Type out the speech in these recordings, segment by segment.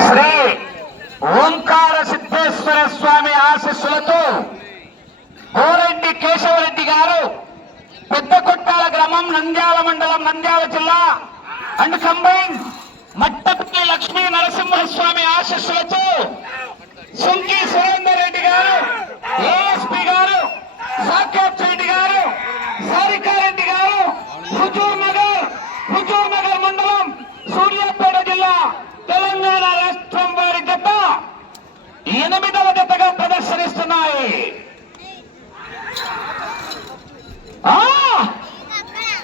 శ్రీ ఓంకార సిద్ధేశ్వర స్వామి ఆశీస్సులతో గోరెడ్డి కేశవరెడ్డి గారు పెద్ద కొట్టాల గ్రామం నంద్యాల మండలం నంద్యాల జిల్లా అండ్ కంబైన్ మట్టపల్లి లక్ష్మీ నరసింహస్వామి ఆశీస్సులతో సుంకి సురేందర్ రెడ్డి గారు ఏఎస్పీ గారు సాక్షాత్ రెడ్డి గారు సారికారెడ్డి గారు హుజూర్ నగర్ హుజూర్ నగర్ మండలం సూర్యాపేట జిల్లా తెలంగాణ రాష్ట్రం వారి జత ఎనిమిదవ జతగా ప్రదర్శనిస్తున్నాయి.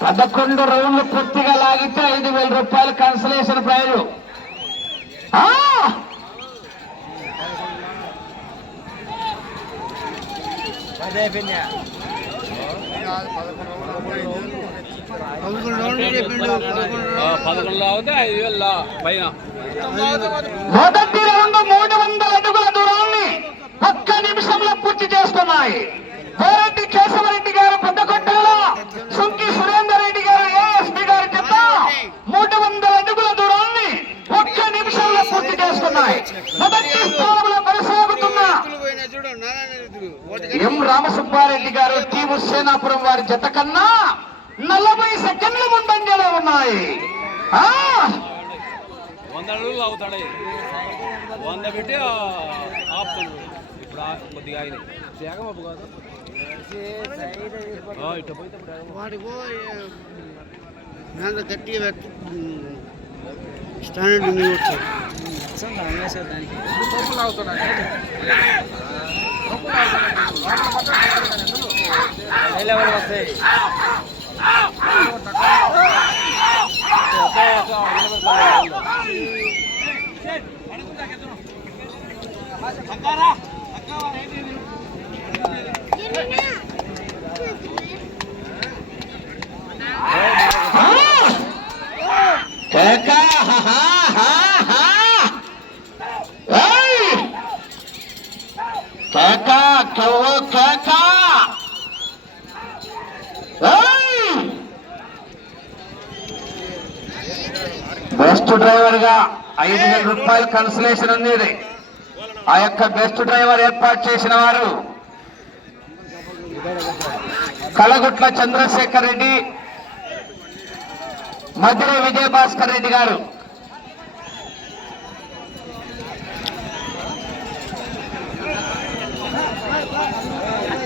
పదకొండు రౌండ్లు పూర్తిగా లాగితే ఐదు వేల రూపాయలు కన్సలేషన్ ప్రైజ్ ఆ! పదకొండు అవుతే ఐదు వేలు పైన. మొదటి రౌండ్ మూడు వందల అడుగుల దూరాన్ని ఒక్క నిమిషంలో పూర్తి చేస్తున్నాయి. కోరెడ్డి కేశవరెడ్డి గారు పెద్దకొట్టాల సుంకి సురేందర్ రెడ్డి గారు ఏఎస్పి గారు చెత్త మూడు వందల అడుగుల దూరాన్ని ఒక్క నిమిషంలో పూర్తి చేస్తున్నాయి. మొదటి స్థానంలో కొనసాగుతున్న ఎం రామసుబ్బారెడ్డి గారు టి హుస్సేనాపురం వారి జత కన్నా నలభై సెకండ్ల ముందంజలో ఉన్నాయి. ఆ! వంద అడుగులు అవుతాడు వంద పెట్టి ఆపుతాడు. ఇప్పుడు కొద్దిగా ఆయన. కాదు ఇట్ట పోయి గట్టిగా పెట్టి స్టాండర్డ్ ఉంది వచ్చాడు కేకా హా హా హా ఏయ్ కేకా కవ్వ కేకా ఏయ్ బెస్ట్ డ్రైవర్గా ఐదు వేల రూపాయలు కన్సలేషన్ ఉంది ఆ యొక్క బెస్ట్ డ్రైవర్ ఏర్పాటు చేసిన వారు కలగుట్ల చంద్రశేఖర్ రెడ్డి మధుర విజయభాస్కర్ రెడ్డి గారు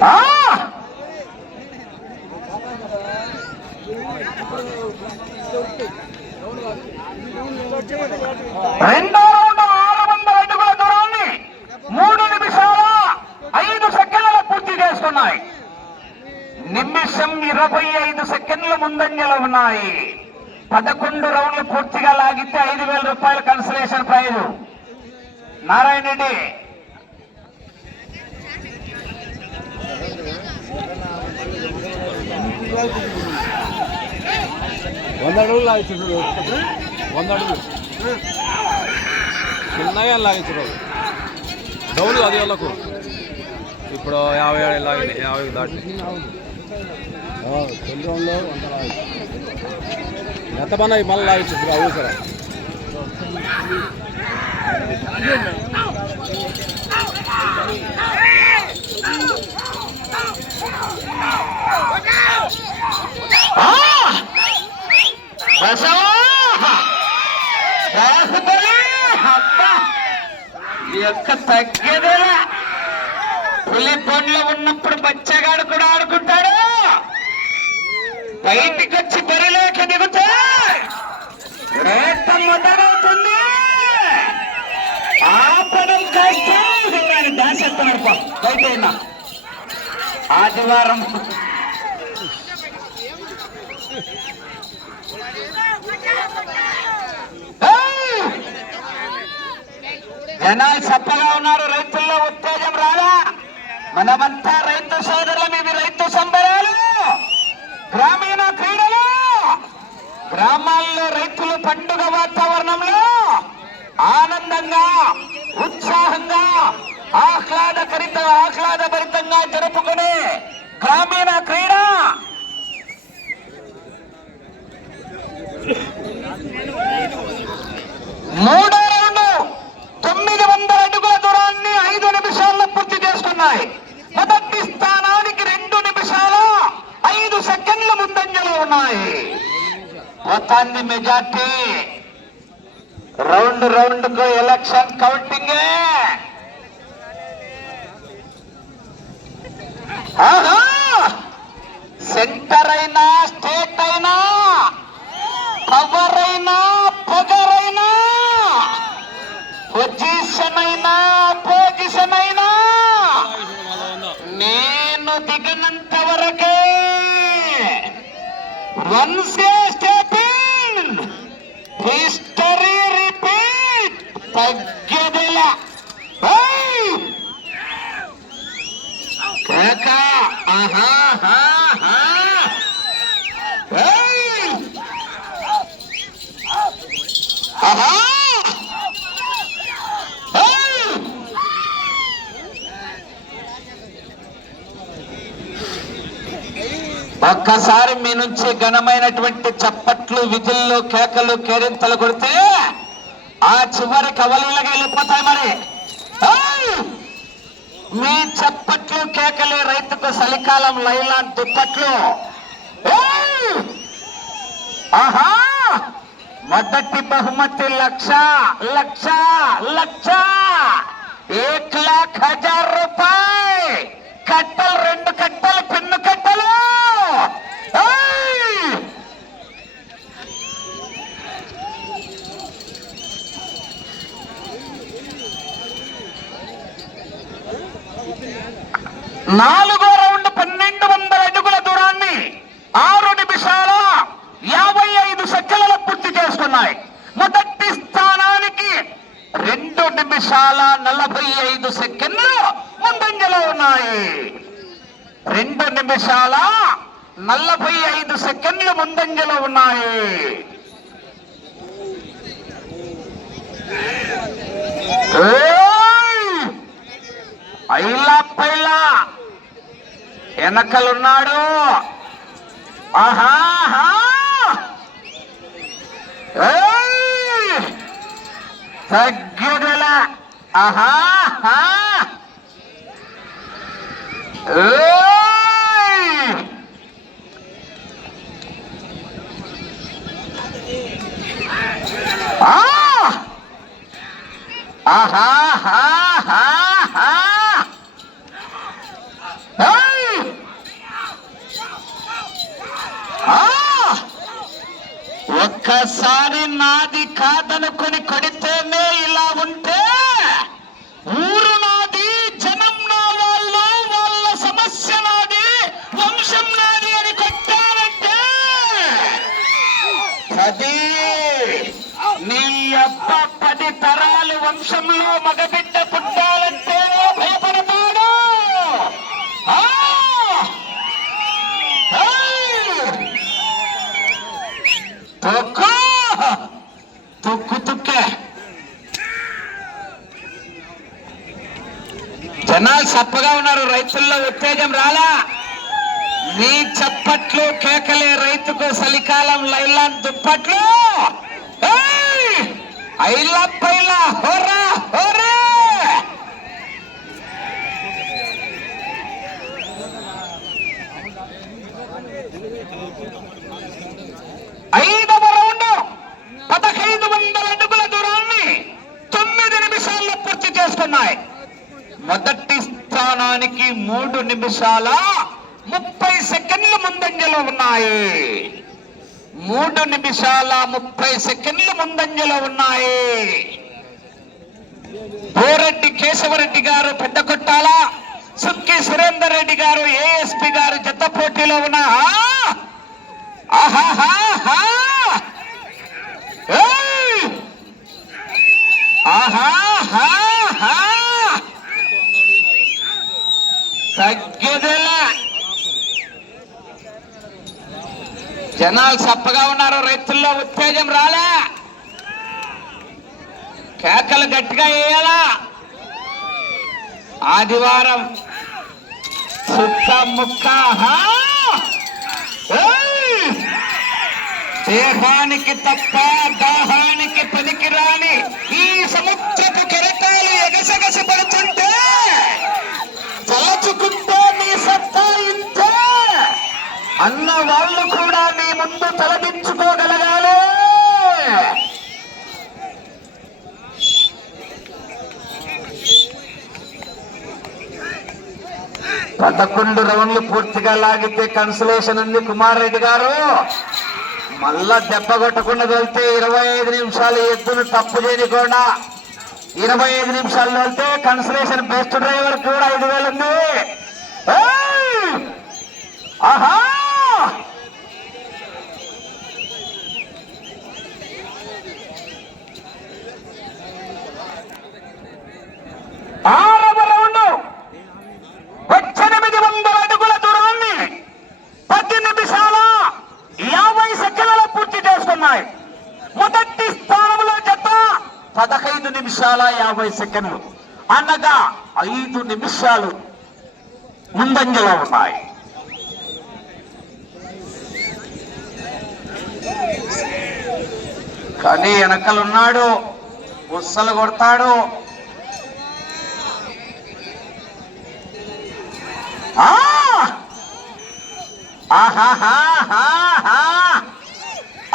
ఆ! రెండో రౌండ్ ఆరు వందల అడుగుల దూరాన్ని మూడు నిమిషాల ఐదు సెకండ్ల పూర్తి చేస్తున్నాయి. నిమిషం ఇరవై ఐదు సెకండ్ల ముందంజలో ఉన్నాయి. పదకొండు రౌండ్లు పూర్తిగా లాగితే ఐదు వేల రూపాయల కన్సలేషన్ ప్రైజ్ నారాయణ రెడ్డి. వంద అడుగులు లాగించుడు. వంద అడుగులు. చిన్నగా లాగించుడు. డౌన్ అది వాళ్ళకు. ఇప్పుడు యాభై ఏడు లాగింది. యాభై దాటి. తొమ్మిదిలో వంద ఎంత పని మళ్ళీ లాగించు అవసరం ఈ యొక్క తగ్గేదేలా. పులి పండ్లో ఉన్నప్పుడు బచ్చగాడు కూడా ఆడుకుంటాడు. బయటికి వచ్చి బరిలోకి దిగుతే రేట మొదలవుతుంది. ఆపడం కష్టం కానీ దాసేస్తున్నాడు పా బయట ఆదివారం ఏయ్! జనాలు చప్పగా ఉన్నారు రైతుల్లో ఉత్తేజం రాలా? మనమంతా రైతు సోదరులం ఇవి రైతు సంబరాలు. గ్రామీణ క్రీడలు. గ్రామాల్లో రైతులు పండుగ వాతావరణంలో ఆనందంగా ఉత్సాహంగా ఆహ్లాదకరిత ఆహ్లాదభరితంగా జరుపుకునే గ్రామీణ క్రీడ. మూడు వందల అడుగుల దూరాన్ని ఐదు నిమిషాల్లో పూర్తి చేసుకున్నాయి. మొదటి స్థానానికి రెండు నిమిషాల ఐదు సెకండ్ల ముందంజలో ఉన్నాయి. మొత్తాన్ని మెజార్టీ. రౌండ్ రౌండ్కు ఎలక్షన్ కౌంటింగ్. ఆహా! ఒక్కసారి మీ నుంచి ఘనమైనటువంటి చప్పట్లు విధుల్లో కేకలు కేరింతలు కొడితే ఆ చివరి కవలీలకి వెళ్ళిపోతాయి మరి. మీ చప్పట్లు కేకలు రైతుకు చలికాలం లైలాన్ దుప్పట్లు. ఆహా! మొదటి బహుమతి లక్ష లక్ష లక్ష. ఏక్ లాఖ్ హజార్ రూపాయి. కట్టలు రెండు కట్టలు పిన్ను కట్టలు. నాలుగో రౌండ్ పన్నెండు వందల అడుగుల దూరాన్ని ఆరు నిమిషాల యాభై ఐదు సెకండ్ల పూర్తి చేసుకున్నాయి. మొదటి స్థానానికి రెండు నిమిషాల నలభై ఐదు సెకండ్లు ముందంజలో ఉన్నాయి. రెండు నిమిషాల నలభై ఐదు సెకండ్లు ముందంజలో ఉన్నాయి. ఐలా పైలా వెనకలున్నాడు. ఆహాహా! ఏయ్! తగ్గదల! ఆహాహా ఏయ్! ఆ ఆహాహాహాహా ఏయ్! ఆ! ఒక్కసారి నాది కాదనుకొని కొడితేనే ఇలా ఉంటే తరాలు వంశంలో మగబిడ్డ పుట్టాలంటే భయపడతాడు. తొక్కు! తొక్కు తుక్కే. జనాలు సప్పగా ఉన్నారు రైతుల్లో ఉత్తేజం రాలా? నీ చప్పట్లు కేకలే రైతుకు చలికాలం లైలాన్ దుప్పట్లు. ఐలా పైలా హోరా హోరా! ఐదవ రౌండ్ పదహైదు వందల అడుగుల దూరాన్ని తొమ్మిది నిమిషాల్లో పూర్తి చేసుకున్నాయి. మొదటి స్థానానికి మూడు నిమిషాల ముప్పై సెకండ్ల ముందంజలో ఉన్నాయి. మూడు నిమిషాల ముప్పై సెకండ్లు ముందంజలో ఉన్నాయి బోరెడ్డి కేశవరెడ్డి గారు పెద్ద కొట్టాల సుక్కి సురేందర్ రెడ్డి గారు ఏఎస్పి గారు జత పోటీలో ఉన్న ఆహాహాహా! ఏయ్! జనాలు చప్పగా ఉన్నారు రైతుల్లో ఉత్తేజం రాలే. కేకలు గట్టిగా వేయాలా? ఆదివారం సుక్క ముక్క దేహానికి తప్ప దాహానికి పనికిరాని ఈ సముద్రపు కెరటాలు ఎగసగసపడుతుంటే తలచుకుంటే మీ సత్తా ఇంతే. అన్న వాళ్ళు కూడా ముందు తలదించుకోగలగాలి. పదకొండు రౌండ్లు పూర్తిగా లాగితే కన్సలేషన్ ఉంది కుమార్ రెడ్డి గారు. మళ్ళా దెబ్బ కొట్టకుండా వెళ్తే ఇరవై ఐదు నిమిషాలు ఎద్దును తప్పు చేయకుండా ఇరవై ఐదు నిమిషాలు వెళ్తే కన్సలేషన్ బెస్ట్ డ్రైవర్ కూడా ఐదు వేలు ఉంది. ఆహా! ఆరవ రౌండ్ పద్దెనిమిది వందల అడుగుల దూరాన్ని పది నిమిషాల యాభై సెకండ్ల పూర్తి చేస్తున్నాయి మొదటి స్థానంలో జత పదహైదు నిమిషాల యాభై సెకండ్లు. అనగా ఐదు నిమిషాలు ముందంజలో ఉన్నాయి. కానీ వెనకలున్నాడు ఉస్సలు కొడతాడు.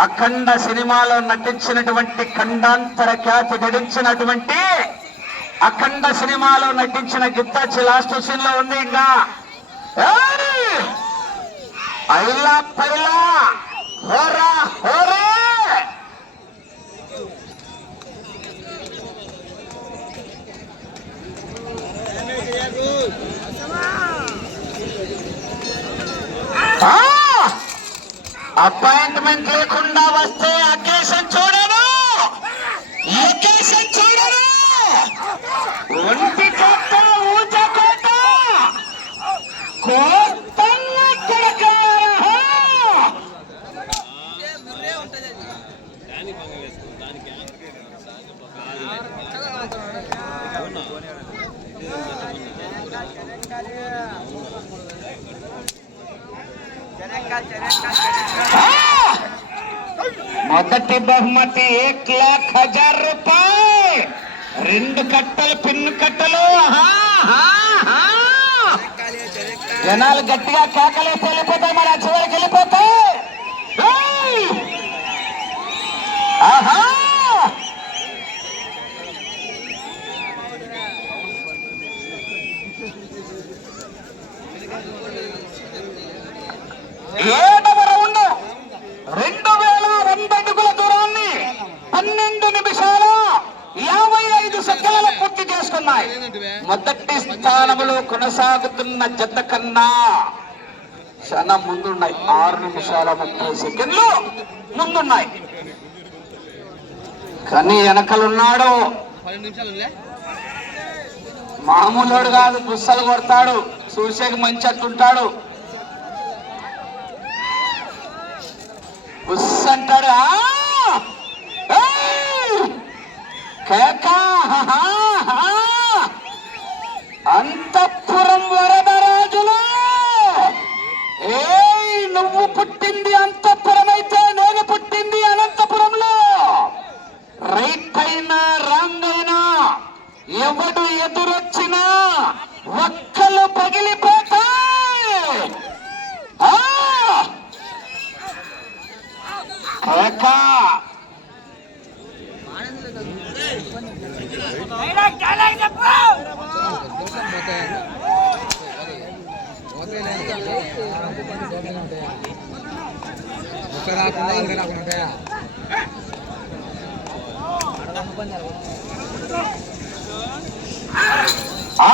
అఖండ సినిమాలో నటించినటువంటి ఖండాంతర ఖ్యాతి గడించినటువంటి అఖండ సినిమాలో నటించిన గిత్తాచి లాస్ట్ సీన్లో ఉంది ఇంకా. ఐలా పైలా హోరా హోరా ఆ! అపాయింట్మెంట్ లేకుండా వస్తే అకేషన్ చూడను. అకేషన్ చూడను. ఒంటి కోట ఊచ కోట కోతన్న కొడకారా దానికి పంగ మొదటి బహుమతి ఏక్ లాక్ హజార్ రూపాయ్. రెండు కట్టలు పిన్ను కట్టలు జనాలు గట్టిగా కేకలేసి వెళ్ళిపోతాయి మరి ఆ చివరికి వెళ్ళిపోతాయి ఆహా ఏడవ రౌండ్ రెండు వేల వంద అడుగుల దూరాన్ని పన్నెండు నిమిషాల యాభై ఐదు సెకండ్ల పూర్తి చేసుకున్నాయి మొదటి స్థానంలో కొనసాగుతున్న జత కన్నా చాలా ముందున్నాయి. ఆరు నిమిషాల ముప్పై సెకండ్లు ముందున్నాయి. కానీ వెనకలున్నాడు. మామూలుడు కాదు గుస్సలు కొడతాడు. చూసేకి మంచి అట్టుంటాడు బుస్ అంటాడు! కేకా! హహా! హా! అంతఃపురం వరదరాజులు ఏయ్ నువ్వు పుట్టింది అంతఃపురం అయితే నేను పుట్టింది అనంతపురంలో రైట్ అయినా రాంగ్ అయినా ఎవడు ఎదురొచ్చినా ఒక్కలు పగిలిపోతాయి ఆ! bro! ఒక్క రాకుండా అలాగే రాకుండా ఉంటాయా? ఆ!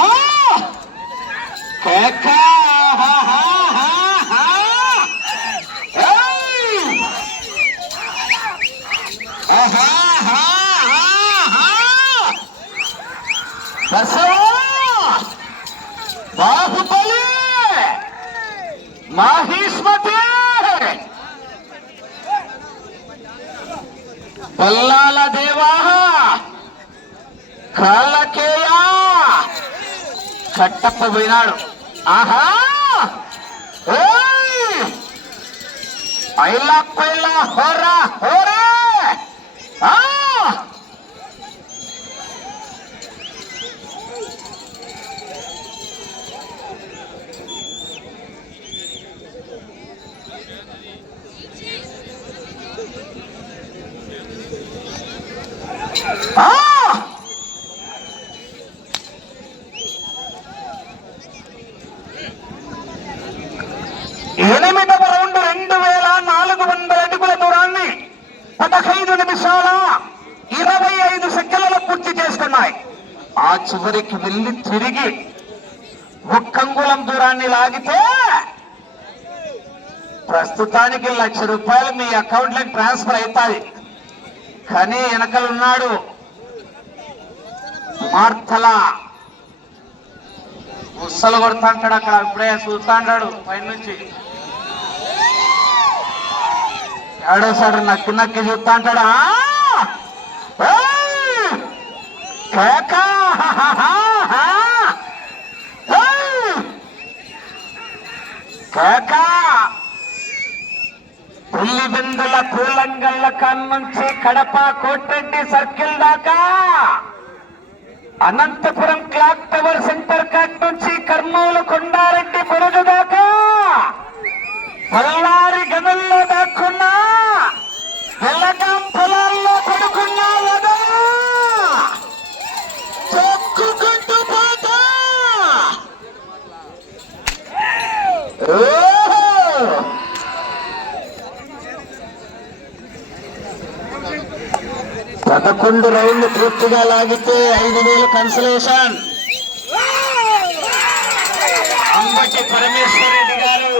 మాహిష్మతి! పల్లాల దేవా! కాలకేయ కట్టప్ప పోయినాడు. ఆహా! ఏయ్! పైలా పైలా హోరా హోరా ఆ! ఆ! ఎనిమిదవ రౌండ్ రెండు వేల నాలుగు వందల అడుగుల దూరాన్ని పదహైదు నిమిషాల ఇరవై ఐదు సెకండ్లలో పూర్తి చేసుకున్నాయి ఆ చివరికి వెళ్ళి తిరిగి ఒక్కంగుళం దూరాన్ని లాగితే ప్రస్తుతానికి లక్ష రూపాయలు మీ అకౌంట్లోకి ట్రాన్స్ఫర్ అవుతాయి. కానీ వెనకలున్నాడు మార్తల ఉస్సలు కొడతాంటాడు అక్కడ ఇప్పుడే చూస్తాంటాడు పైనుంచి. ఏడోసాడు నక్కి నక్కి చూస్తా అంటాడా కేకా! కేకా పుల్లిబిందుల పూలంగళ్ళ కన్నుంచి కడప కోటెడ్డి సర్కిల్ దాకా. అనంతపురం క్లాక్ టవర్ సెంటర్ కాట్ నుంచి కర్నూలు కొండారెడ్డి బురుజు దాకా. పదకొండు రౌండ్లు పూర్తిగా లాగితే ఐదు వేలు కన్సలేషన్ అంబటి పరమేశ్వర రెడ్డి గారు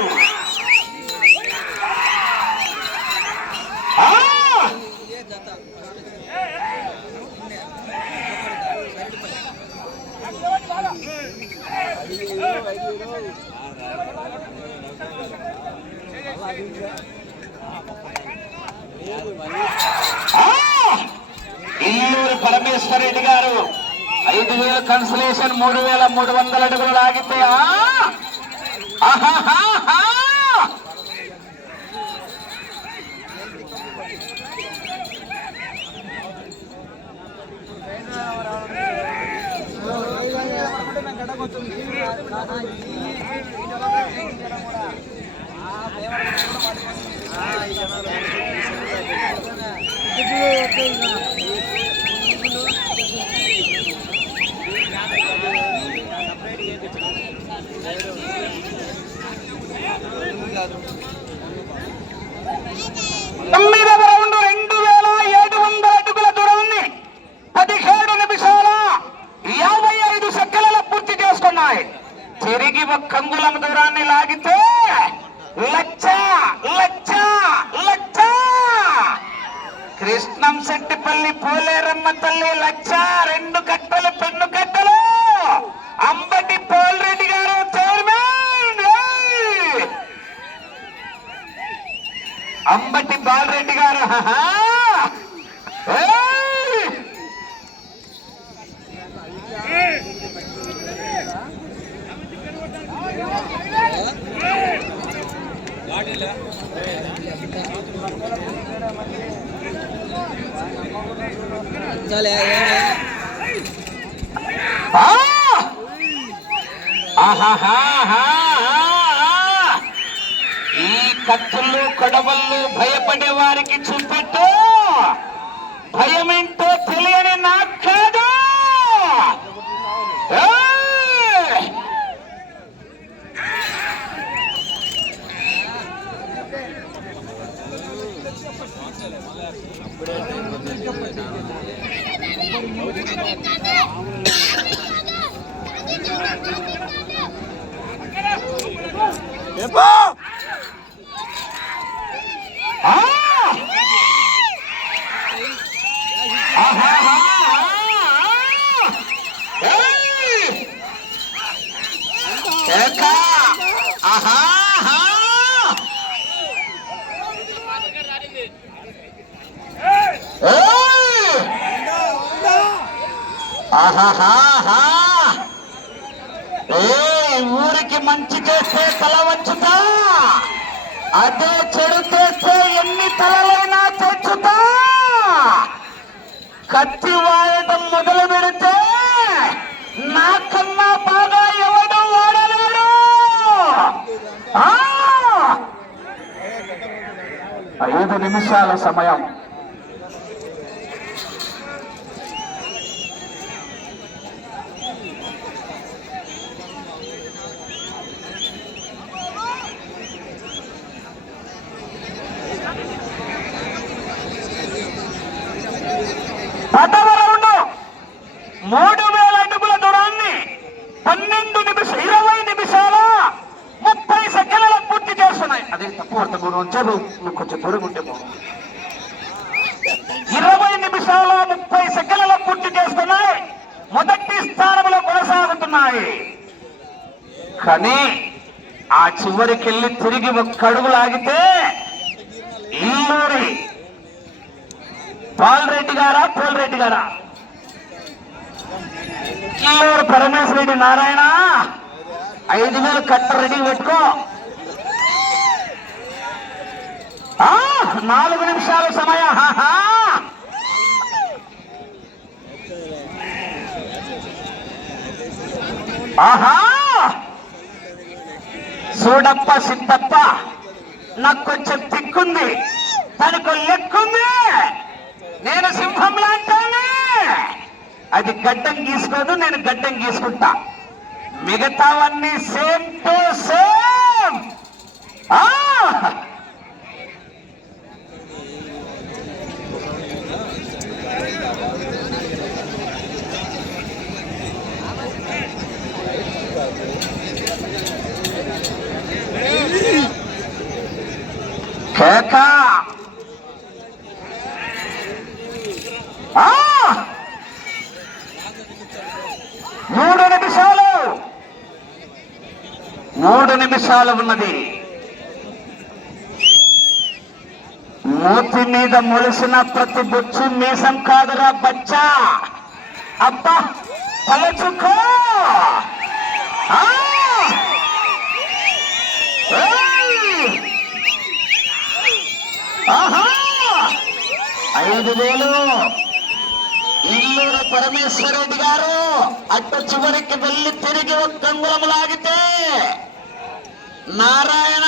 ఆ! పరమేశ్వర రెడ్డి గారు. ఐదు వేల కన్సలేషన్ మూడు వేల మూడు వందల అడుగులు లాగితే ఆ! కాదు ఈ కత్తులు కొడవళ్ళు భయపడే వారికి చూపెట్టు. భయమేంటి తెలియని నాకు కాదు ఏయ్! ఆ! ఆహాహాహా! ఏయ్! ఊరికి మంచి చేస్తే తల వచ్చుతా అదే చెడు చేస్తే ఎన్ని తలలైనా తెచ్చుతా కత్తి వాడటం మొదలు పెడితే నాకన్నా బాగా ఎవడు వాడలేడు. ఐదు నిమిషాల సమయం. పదవ మూడు వేల అడుగుల దూరాన్ని పన్నెండు నిమిషం ఇరవై నిమిషాల ముప్పై సెకండ్ల పూర్తి చేస్తున్నాయి. అదే తక్కువ అర్థం కూడా నువ్వు కొంచెం దూరం ఉంటే ఇరవై నిమిషాల ముప్పై సెకండ్ల పూర్తి చేస్తున్నాయి. మొదటి స్థానంలో కొనసాగుతున్నాయి. కానీ ఆ చివరికి వెళ్ళి తిరిగి ఒక్క అడుగు లాగితే ఇల్లూరి రెడ్డి గారా పోల్రెడ్డి గారా? కిల్లూరు పరమేశ్వర రెడ్డి నారాయణ ఐదు వేలు కట్ట రెడీ పెట్టుకో. ఆ, నాలుగు నిమిషాలు సమయం. హాహా. ఆహా. చూడప్ప సిద్ధప్ప నాకు కొంచెం తిక్కుంది. తనకు లెక్కుంది. నేను సింహం లాంటానే అది గడ్డం గీసుకోదు నేను గడ్డం గీసుకుంటా. మిగతావన్నీ సేమ్ టు సేమ్. కేకా ఆ! మూడు నిమిషాలు. మూడు నిమిషాలు ఉన్నది. మూతి మీద మొలిసిన ప్రతి బొచ్చు మీసం కాదురా బచ్చా. అబ్బా తలచుకో. ఐదు వేలు. ఇల్లూరు పరమేశ్వరరెడ్డి గారు అట్ట చివరికి వెళ్ళి తిరిగి ఒక అంగుళం లాగితే నారాయణ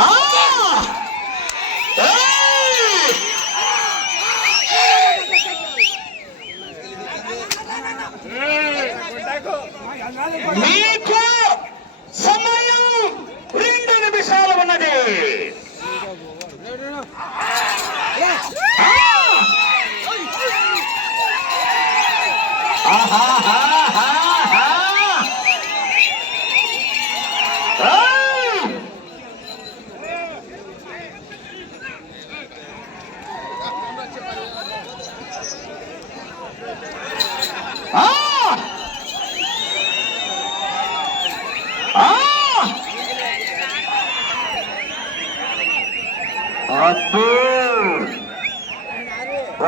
ఆ! ఏయ్! మీకు సమయం రెండు నిమిషాలు ఉన్నది ఆ! ఆహాహాహాహా! ఏయ్! ఆ! ఆ! అబ్బో!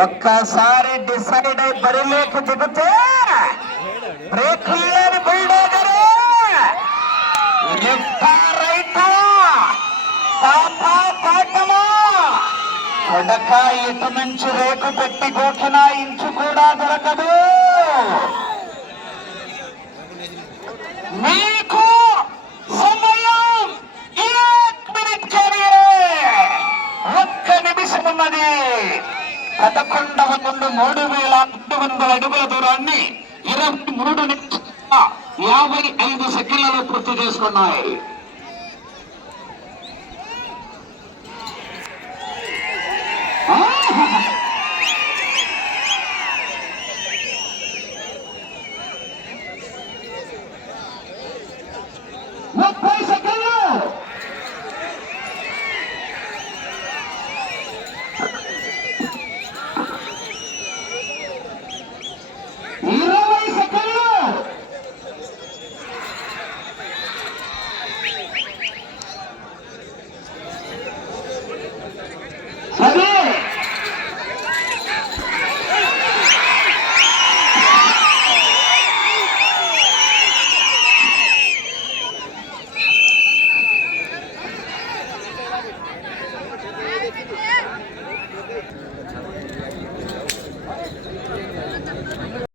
ఒక్కసారి డిసైడ్ అయి బరిలోకి దిగితే బ్రేక్ బుల్డోజరు. కొడక ఇటు నుంచి రేకు పెట్టి గోకిన ఇంచు కూడా దొరకదు. మీ సమయం ఏక్ మినిట్ కెరీర్ ఒక్క నిమిషం ఉన్నది పదకొండవ నుండి మూడు వేల రెండు వందల అడుగుల దూరాన్ని ఇరవై మూడు యాభై ఐదు సెకండ్లలో పూర్తి చేసుకున్నాయి ఆహా!